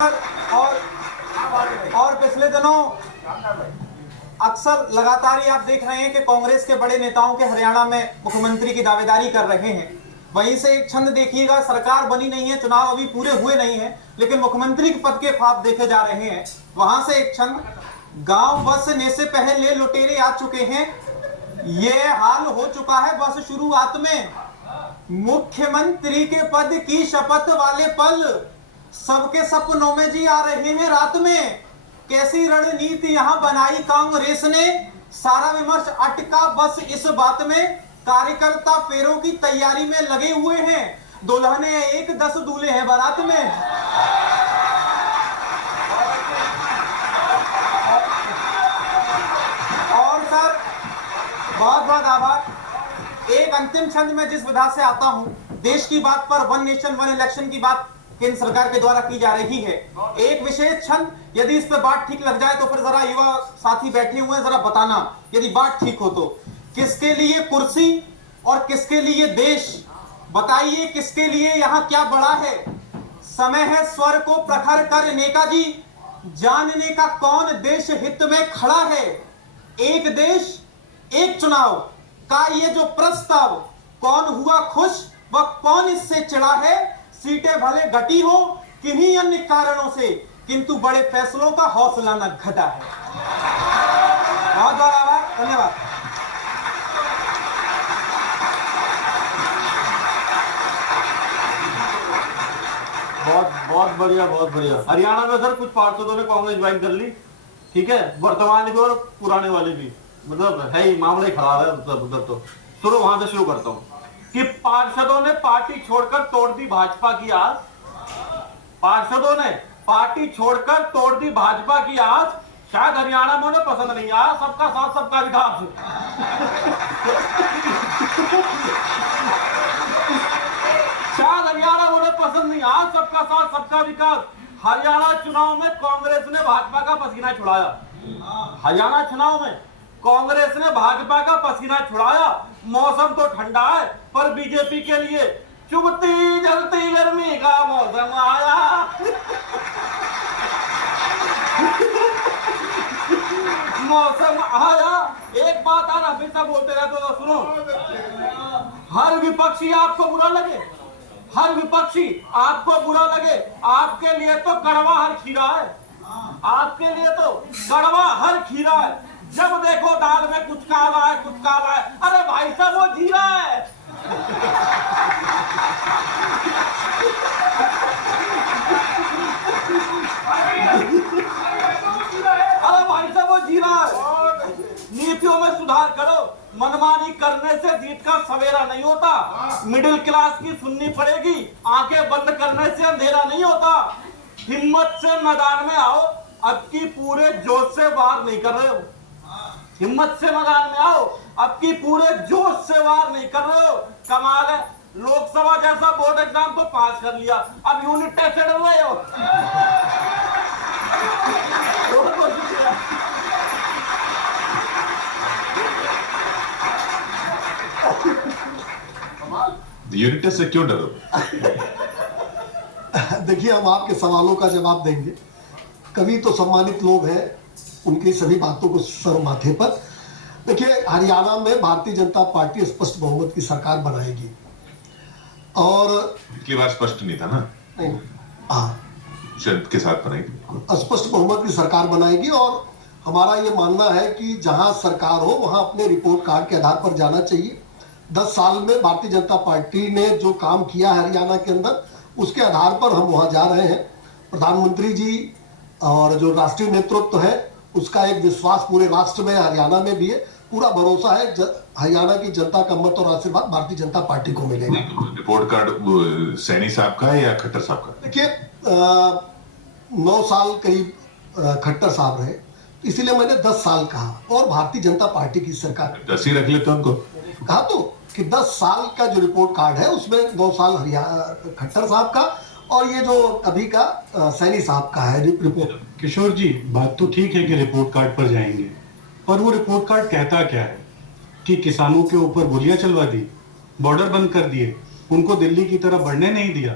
और और पिछले दिनों अक्सर लगातार ही आप देख रहे हैं कि कांग्रेस के बड़े नेताओं के हरियाणा में मुख्यमंत्री की दावेदारी कर रहे हैं। वहीं से एक छंद देखिएगा, सरकार बनी नहीं है, चुनाव अभी पूरे हुए नहीं है, लेकिन मुख्यमंत्री के पद के ख्वाब देखे जा रहे हैं। वहां से एक छंद, गांव बसने से पहले लुटेरे आ चुके हैं, ये हाल हो चुका है बस शुरुआत में। मुख्यमंत्री के पद की शपथ वाले पल सबके सपनों में जी आ रहे हैं रात में। कैसी रणनीति यहां बनाई कांग्रेस ने, सारा विमर्श अटका बस इस बात में। कार्यकर्ता फेरों की तैयारी में लगे हुए हैं, दुल्हने एक 10 दूल्हे हैं बारात में। और सर बहुत बहुत आभार। एक अंतिम छंद में जिस विधा से आता हूं, देश की बात पर वन नेशन वन इलेक्शन की बात केंद्र सरकार के द्वारा की जा रही है। एक विशेष छंद, यदि इस पर बात ठीक लग जाए तो फिर जरा युवा साथी बैठे हुए हैं, जरा बताना यदि बात ठीक हो तो। किसके लिए कुर्सी और किसके लिए देश, बताइए किसके लिए यहां क्या बड़ा है। समय है स्वर को प्रखर करने का जी, जानने का कौन देश हित में खड़ा है। एक देश एक चुनाव का ये जो प्रस्ताव, कौन हुआ खुश व कौन इससे चिढ़ा है। सीटें भले घटी हो किन्हीं अन्य कारणों से, किंतु बड़े फैसलों का हौसला न घटा है। बहुत बहुत आभार, धन्यवाद। बहुत बहुत बढ़िया, बहुत बढ़िया। हरियाणा में सर कुछ पार्षदों ने कांग्रेस ज्वाइन कर ली, ठीक है, वर्तमान भी और पुराने वाले भी, मतलब है ही मामला ही खराब है। मतलब तो शुरू वहां से शुरू करता हूँ कि पार्षदों ने पार्टी छोड़कर तोड़ दी भाजपा की आस। पार्षदों ने पार्टी छोड़कर तोड़ दी भाजपा की आस। शायद हरियाणा में उन्हें पसंद नहीं आया सबका साथ सबका विकास। शायद हरियाणा में उन्हें पसंद नहीं आया सबका साथ सबका विकास। हरियाणा चुनाव में कांग्रेस ने भाजपा का पसीना छुड़ाया। हरियाणा चुनाव में कांग्रेस ने भाजपा का पसीना छुड़ाया। मौसम तो ठंडा है, पर बीजेपी के लिए चुभती जलती गर्मी का मौसम आया। मौसम आया। एक बात आप हमेशा बोलते रहते हो, सुनो, हर विपक्षी आपको बुरा लगे, हर विपक्षी आपको बुरा लगे, आपके लिए तो कड़वा हर खीरा है। आपके लिए तो कड़वा हर खीरा है। जब देखो दाल में कुछ काला है, कुछ काला है। अरे भाई साहब वो जीरा है। अरे भाई साहब वो जीरा है। नीतियों में सुधार करो, मनमानी करने से जीत का सवेरा नहीं होता। मिडिल क्लास की सुननी पड़ेगी, आंखें बंद करने से अंधेरा नहीं होता। हिम्मत से मैदान में आओ, अब की पूरे जोश से वार नहीं कर रहे हो। हिम्मत से मैदान में आओ, अब की पूरे जोश से वार नहीं कर रहे हो। कमाल है, लोकसभा जैसा बोर्ड एग्जाम तो पास कर लिया, अब यूनिट टेस्ट लड़ रहे हो। यूनिट टेस्ट से क्यों डरो? देखिए, हम आपके सवालों का जवाब देंगे। कवि तो सम्मानित लोग हैं, उनकी सभी बातों को सर माथे पर। देखिए, हरियाणा में भारतीय जनता पार्टी स्पष्ट बहुमत की सरकार बनाएगी। और पिछली बार स्पष्ट नहीं था ना? नहीं, हाँ, शर्त के साथ बनाएगी, स्पष्ट बहुमत की सरकार बनाएगी। और हमारा ये मानना है कि जहां सरकार हो वहां अपने रिपोर्ट कार्ड के आधार पर जाना चाहिए। 10 साल में भारतीय जनता पार्टी ने जो काम किया है हरियाणा के अंदर, उसके आधार पर हम वहां जा रहे हैं। प्रधानमंत्री जी और जो राष्ट्रीय नेतृत्व है, उसका एक विश्वास पूरे राष्ट्र में, हरियाणा में भी है। पूरा भरोसा है हरियाणा की जनता का मत और आशीर्वाद भारतीय जनता पार्टी को मिलेगा। रिपोर्ट कार्ड सैनी साहब का है या खट्टर साहब का? देखिए, 9 साल करीब खट्टर साहब रहे, इसीलिए मैंने 10 साल कहा। और भारतीय जनता पार्टी की सरकार 10 ही रख लेते उनको, कहा तो कि 10 साल का जो रिपोर्ट कार्ड है उसमें 9 साल खट्टर साहब का और ये जो अभी का सैनी साहब का है रिपोर्ट। किशोर जी, बात तो ठीक है कि रिपोर्ट कार्ड पर जाएंगे, पर वो रिपोर्ट कार्ड कहता क्या है कि किसानों के ऊपर गोलियां चलवा दी, बॉर्डर बंद कर दिए, उनको दिल्ली की तरफ बढ़ने नहीं दिया,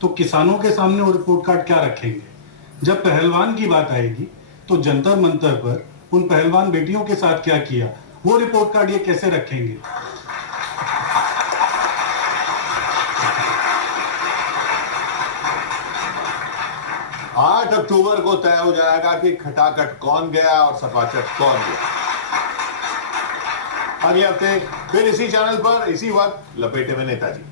तो किसानों के सामने वो रिपोर्ट कार्ड क्या रखेंगे? जब पहलवान की बात आएगी तो जंतर मंतर पर उन पहलवान बेटियों के साथ क्या किया, वो रिपोर्ट कार्ड ये कैसे रखेंगे? 8 अक्टूबर को तय हो जाएगा कि खटाखट कौन गया और सफाचट कौन गया। अगले हफ्ते फिर इसी चैनल पर इसी वक्त लपेटे में नेताजी।